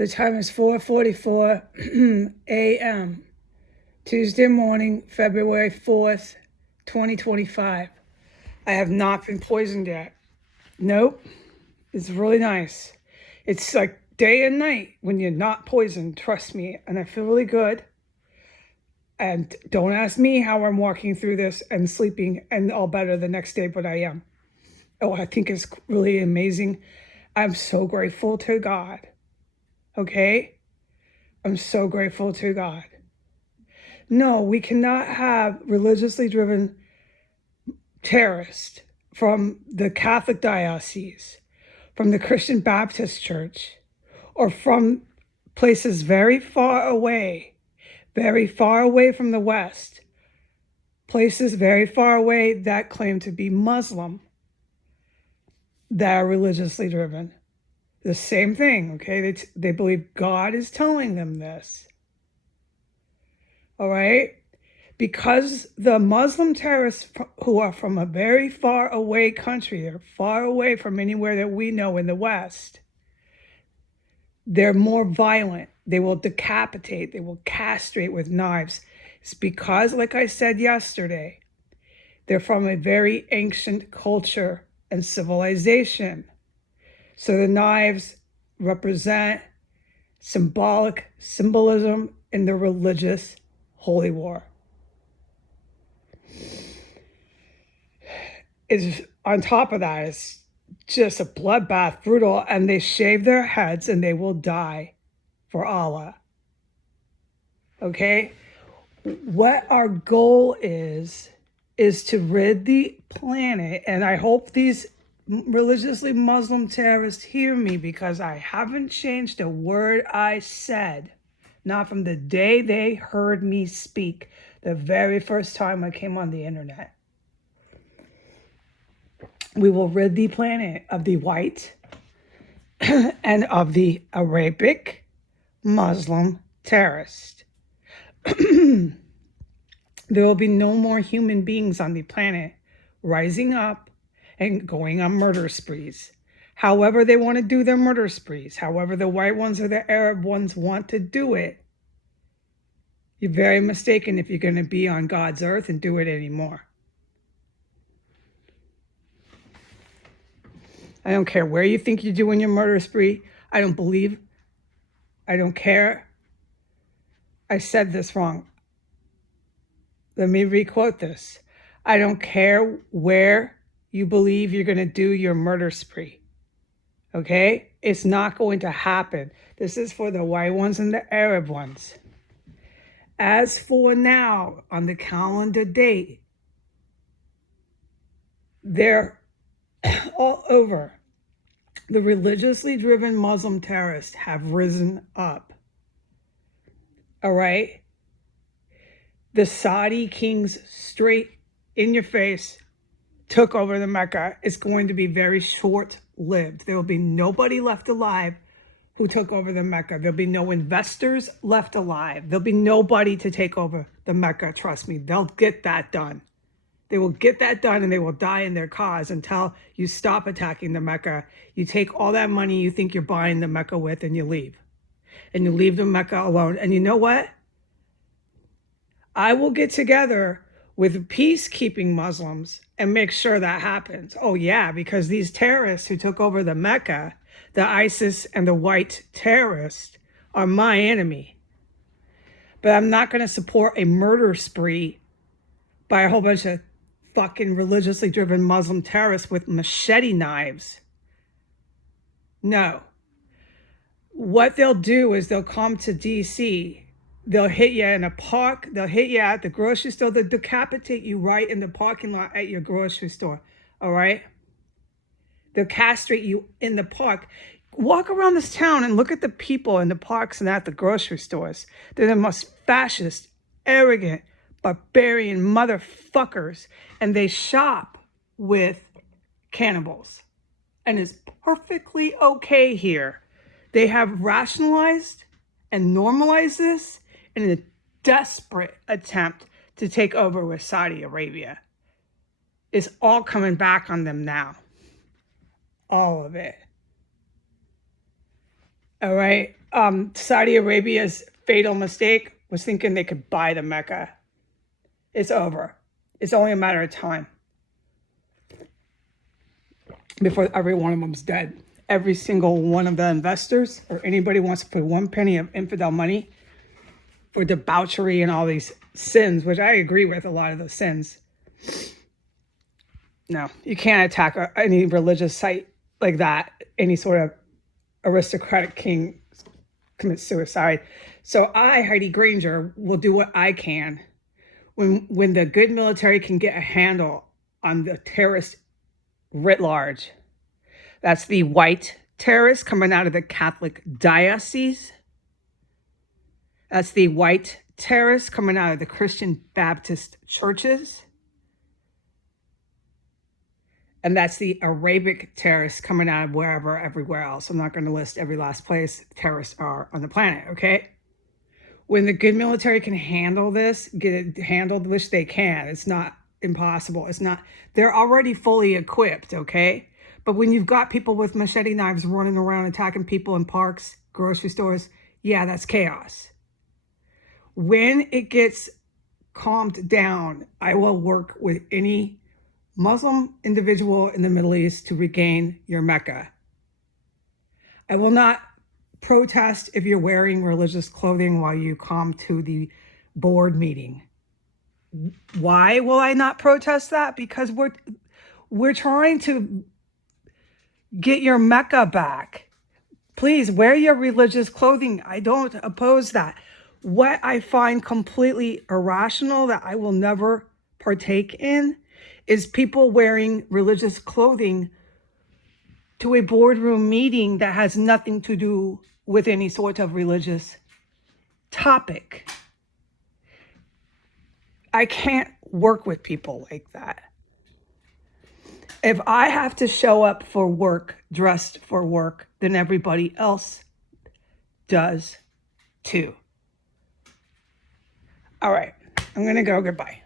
The time is 4:44 a.m. Tuesday morning, February 4th, 2025. I have not been poisoned yet. Nope. It's really nice. It's like day and night when you're not poisoned, trust me. And I feel really good. And don't ask me how I'm walking through this and sleeping and all better the next day, but I am. Oh, I think it's really amazing. I'm so grateful to God. Okay? I'm so grateful to God. No, we cannot have religiously driven terrorists from the Catholic diocese, from the Christian Baptist Church, or from places very far away from the West, places very far away that claim to be Muslim, that are religiously driven. The same thing, okay? They believe God is telling them this. All right? Because the Muslim terrorists who are from a very far away country, they're far away from anywhere that we know in the West, they're more violent. They will decapitate. They will castrate with knives. It's because, like I said yesterday, they're from a very ancient culture and civilization. So the knives represent symbolism in the religious holy war. It's, on top of that, it's just a bloodbath, brutal, and they shave their heads and they will die for Allah. Okay? What our goal is to rid the planet, and I hope these religiously Muslim terrorists hear me, because I haven't changed a word I said, not from the day they heard me speak, the very first time I came on the internet. We will rid the planet of the white and of the Arabic Muslim terrorist. There will be no more human beings on the planet rising up and going on murder sprees. However they want to do their murder sprees, however the white ones or the Arab ones want to do it, you're very mistaken if you're going to be on God's earth and do it anymore. I don't care where you think you're doing your murder spree. I don't care. I said this wrong. Let me requote this. I don't care where you believe you're going to do your murder spree. Okay? It's not going to happen. This is for the white ones and the Arab ones. As for now, on the calendar date, they're all over. The religiously driven Muslim terrorists have risen up. All right? The Saudi kings, straight in your face, took over the Mecca. It's going to be very short-lived. There will be nobody left alive who took over the Mecca. There'll be no investors left alive. There'll be nobody to take over the Mecca. Trust me, they'll get that done. They will get that done, and they will die in their cause until you stop attacking the Mecca. You take all that money you think you're buying the Mecca with, and you leave. And you leave the Mecca alone. And you know what? I will get together with peacekeeping Muslims and make sure that happens. Oh yeah, because these terrorists who took over the Mecca, the ISIS and the white terrorists, are my enemy. But I'm not going to support a murder spree by a whole bunch of fucking religiously driven Muslim terrorists with machete knives. No. What they'll do is they'll come to DC. They'll hit you in a park. They'll hit you at the grocery store. They'll decapitate you right in the parking lot at your grocery store. All right? They'll castrate you in the park. Walk around this town and look at the people in the parks and at the grocery stores. They're the most fascist, arrogant, barbarian motherfuckers. And they shop with cannibals. And it's perfectly okay here. They have rationalized and normalized this in a desperate attempt to take over with Saudi Arabia. It's all coming back on them now. All of it. All right? Saudi Arabia's fatal mistake was thinking they could buy the Mecca. It's over. It's only a matter of time before every one of them's dead. Every single one of the investors or anybody wants to put one penny of infidel money for debauchery and all these sins, which I agree with a lot of those sins. No, you can't attack any religious site like that. Any sort of aristocratic king commits suicide. So I, Heidi Granger, will do what I can when the good military can get a handle on the terrorists writ large. That's the white terrorists coming out of the Catholic diocese. That's the white terrorists coming out of the Christian Baptist churches. And that's the Arabic terrorists coming out of wherever, everywhere else. I'm not going to list every last place terrorists are on the planet, okay? When the good military can handle this, get it handled, which they can. It's not impossible. It's not, they're already fully equipped, okay? But when you've got people with machete knives running around attacking people in parks, grocery stores, yeah, that's chaos. When it gets calmed down, I will work with any Muslim individual in the Middle East to regain your Mecca. I will not protest if you're wearing religious clothing while you come to the board meeting. Why will I not protest that? Because we're trying to get your Mecca back. Please wear your religious clothing. I don't oppose that. What I find completely irrational that I will never partake in is people wearing religious clothing to a boardroom meeting that has nothing to do with any sort of religious topic. I can't work with people like that. If I have to show up for work, dressed for work, then everybody else does too. All right, I'm going to go. Goodbye.